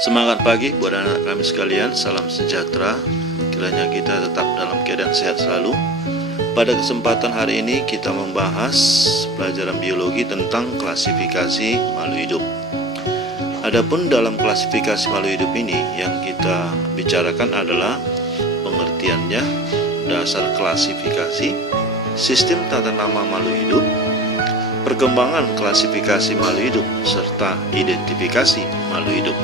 Semangat pagi buat anak kami sekalian, salam sejahtera. Kiranya kita tetap dalam keadaan sehat selalu. Pada kesempatan hari ini kita membahas pelajaran biologi tentang klasifikasi makhluk hidup. Adapun dalam klasifikasi makhluk hidup ini yang kita bicarakan adalah pengertiannya, dasar klasifikasi, sistem tata nama makhluk hidup, perkembangan klasifikasi makhluk hidup, serta identifikasi makhluk hidup.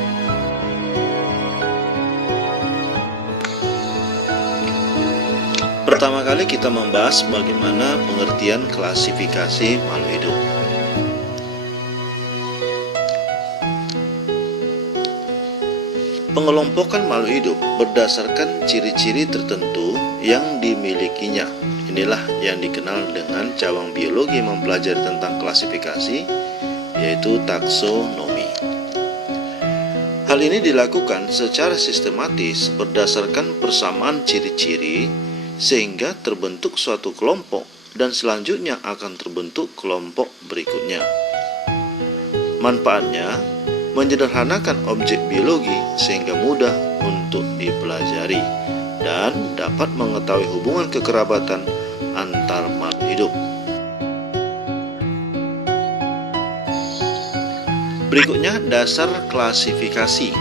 Pertama kali kita membahas bagaimana pengertian klasifikasi makhluk hidup. Pengelompokan makhluk hidup berdasarkan ciri-ciri tertentu yang dimilikinya. Inilah yang dikenal dengan cabang biologi mempelajari tentang klasifikasi, yaitu taksonomi. Hal ini dilakukan secara sistematis berdasarkan persamaan ciri-ciri sehingga terbentuk suatu kelompok dan selanjutnya akan terbentuk kelompok berikutnya. Manfaatnya menyederhanakan objek biologi sehingga mudah untuk dipelajari dan dapat mengetahui hubungan kekerabatan antar makhluk hidup. Berikutnya dasar klasifikasi.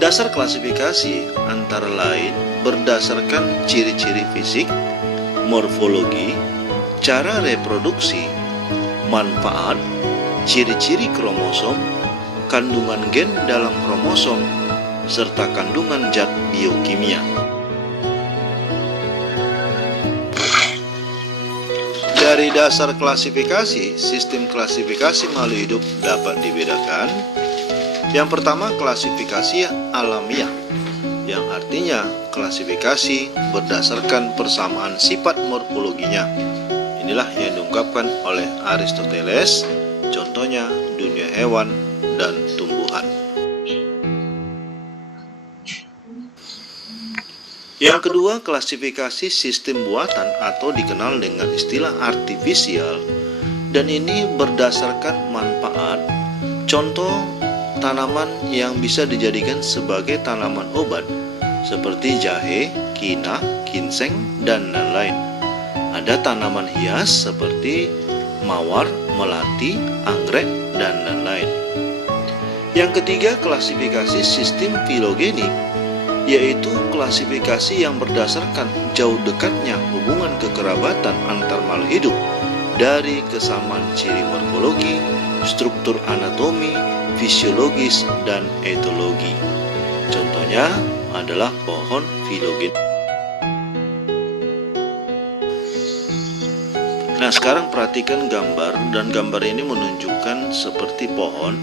Dasar klasifikasi antara lain berdasarkan ciri-ciri fisik, morfologi, cara reproduksi, manfaat, ciri-ciri kromosom, kandungan gen dalam kromosom, serta kandungan zat biokimia. Dari dasar klasifikasi, sistem klasifikasi makhluk hidup dapat dibedakan. Yang pertama, klasifikasi alamiah, yang artinya klasifikasi berdasarkan persamaan sifat morfologinya. Inilah yang diungkapkan oleh Aristoteles, contohnya dunia hewan dan tumbuhan. Yang kedua, klasifikasi sistem buatan atau dikenal dengan istilah artifisial, dan ini berdasarkan manfaat. Contoh tanaman yang bisa dijadikan sebagai tanaman obat seperti jahe, kina, ginseng, dan lain-lain. Ada tanaman hias seperti mawar, melati, anggrek, dan lain-lain. Yang ketiga, klasifikasi sistem filogenik, yaitu klasifikasi yang berdasarkan jauh dekatnya hubungan kekerabatan antar makhluk hidup dari kesamaan ciri morfologi, struktur anatomi, fisiologis, dan etologi. Contohnya adalah pohon filogenik. Nah, sekarang perhatikan gambar, dan gambar ini menunjukkan seperti pohon.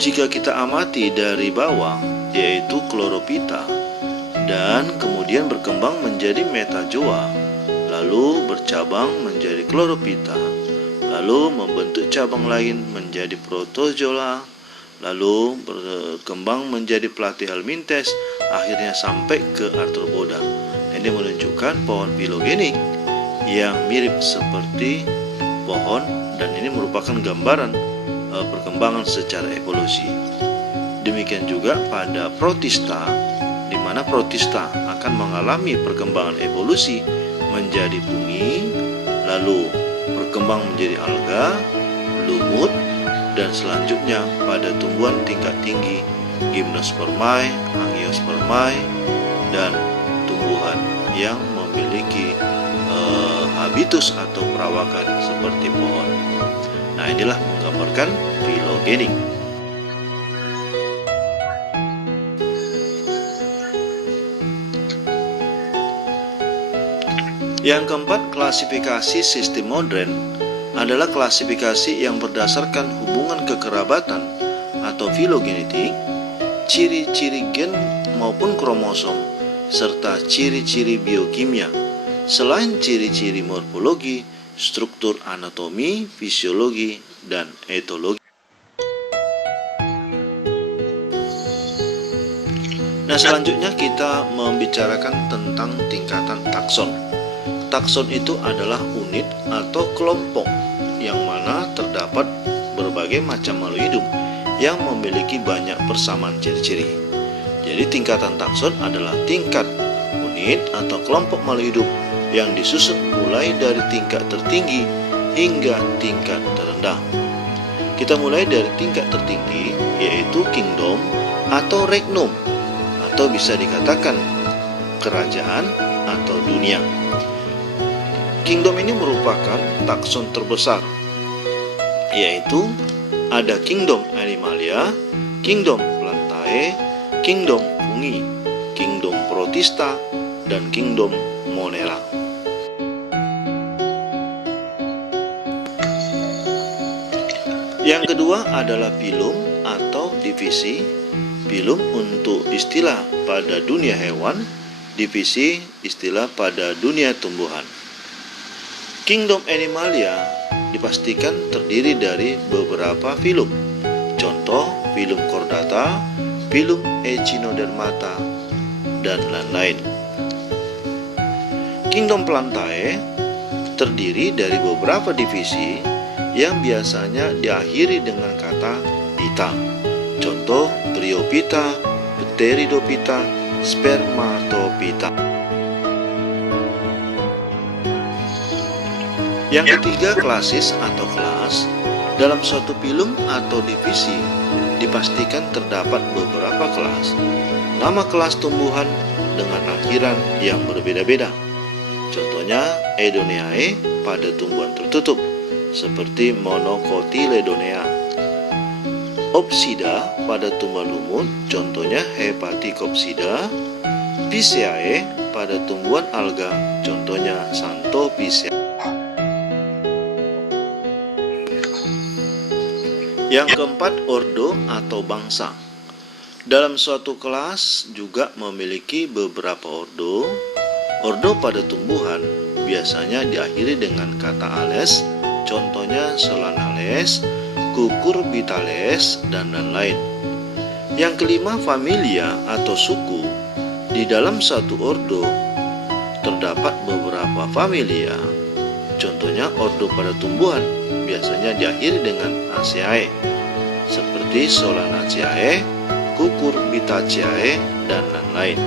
Jika kita amati dari bawah, yaitu chlorophyta, dan kemudian berkembang menjadi metazoa, lalu bercabang menjadi chlorophyta, lalu membentuk cabang lain menjadi protozoa, lalu berkembang menjadi platyhelminthes, akhirnya sampai ke arthropoda. Ini menunjukkan pohon filogenik yang mirip seperti pohon, dan ini merupakan gambaran perkembangan secara evolusi. Demikian juga pada protista, di mana protista akan mengalami perkembangan evolusi menjadi fungi, lalu berkembang menjadi alga, lumut, dan selanjutnya pada tumbuhan tingkat tinggi, gymnospermae, angiospermae, dan tumbuhan yang memiliki habitus atau perawakan seperti pohon. Nah, inilah menggambarkan filogenik. Yang keempat, klasifikasi sistem modern adalah klasifikasi yang berdasarkan hubungan kekerabatan atau filogenetik, ciri-ciri gen maupun kromosom, serta ciri-ciri biokimia, selain ciri-ciri morfologi, struktur anatomi, fisiologi, dan etologi. Nah, selanjutnya kita membicarakan tentang tingkatan takson. Takson itu adalah unit atau kelompok yang mana terdapat berbagai macam makhluk hidup yang memiliki banyak persamaan ciri-ciri. Jadi tingkatan takson adalah tingkat unit atau kelompok makhluk hidup yang disusun mulai dari tingkat tertinggi hingga tingkat terendah. Kita mulai dari tingkat tertinggi, yaitu kingdom atau regnum, atau bisa dikatakan kerajaan atau dunia. Kingdom ini merupakan takson terbesar, yaitu ada kingdom Animalia, kingdom Plantae, kingdom Fungi, kingdom Protista, dan kingdom Monera. Yang kedua adalah phylum atau divisi. Phylum untuk istilah pada dunia hewan, divisi istilah pada dunia tumbuhan. Kingdom Animalia dipastikan terdiri dari beberapa phylum. Contoh, phylum Chordata, phylum Echinodermata, dan lain-lain. Kingdom Plantae terdiri dari beberapa divisi yang biasanya diakhiri dengan kata pita. Contoh, Bryophyta, Pteridophyta, Spermatophyta. Yang ketiga, klasis atau kelas. Dalam suatu phylum atau divisi dipastikan terdapat beberapa kelas. Nama kelas tumbuhan dengan akhiran yang berbeda-beda. Contohnya, Edoneae pada tumbuhan tertutup seperti Monocotyledonea. Opsida pada tumbuhan lumut, contohnya Hepaticopsida. Pisceae pada tumbuhan alga, contohnya Xanthophyceae. Yang keempat, ordo atau bangsa. Dalam suatu kelas juga memiliki beberapa ordo. Ordo pada tumbuhan biasanya diakhiri dengan kata ales, contohnya Solanales, Cucurbitales, dan lain-lain. Yang kelima, familia atau suku. Di dalam satu ordo terdapat beberapa familia. Contohnya ordo pada tumbuhan biasanya diakhiri dengan Aceae, seperti Solanaceae, Cucurbitaceae, dan lain-lain.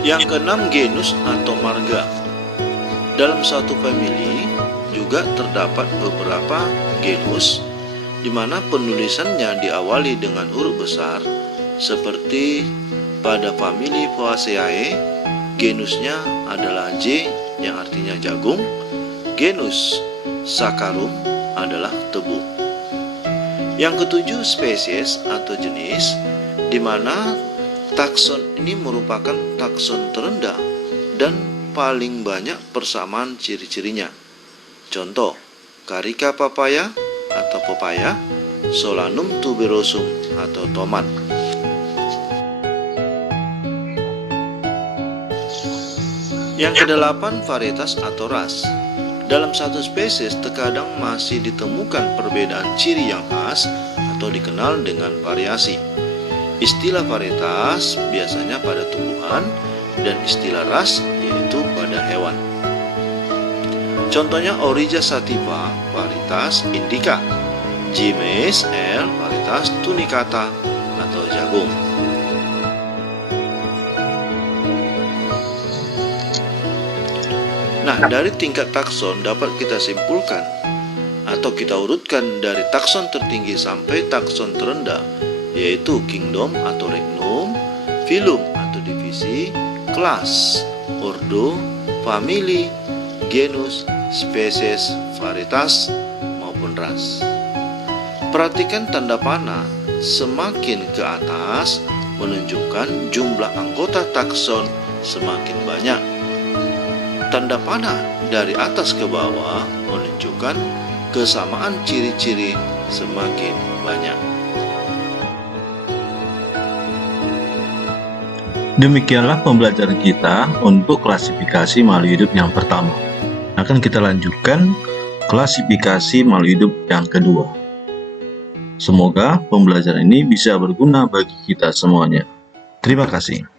Yang keenam, genus atau marga. Dalam satu famili juga terdapat beberapa genus di mana penulisannya diawali dengan huruf besar, seperti pada famili Poaceae, genusnya adalah J yang artinya jagung. Genus Saccharum adalah tebu. Yang ketujuh, spesies atau jenis, di mana takson ini merupakan takson terendah dan paling banyak persamaan ciri-cirinya. Contoh, Carica papaya atau pepaya, Solanum tuberosum atau tomat. Yang kedelapan, varietas atau ras. Dalam satu spesies terkadang masih ditemukan perbedaan ciri yang khas atau dikenal dengan variasi. Istilah varietas biasanya pada tumbuhan dan istilah ras yaitu pada hewan. Contohnya Oryza sativa varietas indica, Jimes L varietas tunicata atau jagung. Nah, dari tingkat takson dapat kita simpulkan atau kita urutkan dari takson tertinggi sampai takson terendah, yaitu kingdom atau regnum, phylum atau divisi, kelas, ordo, famili, genus, spesies, varietas, maupun ras. Perhatikan tanda panah, semakin ke atas menunjukkan jumlah anggota takson semakin banyak. Tanda panah dari atas ke bawah menunjukkan kesamaan ciri-ciri semakin banyak. Demikianlah pembelajaran kita untuk klasifikasi makhluk hidup yang pertama. Akan kita lanjutkan klasifikasi makhluk hidup yang kedua. Semoga pembelajaran ini bisa berguna bagi kita semuanya. Terima kasih.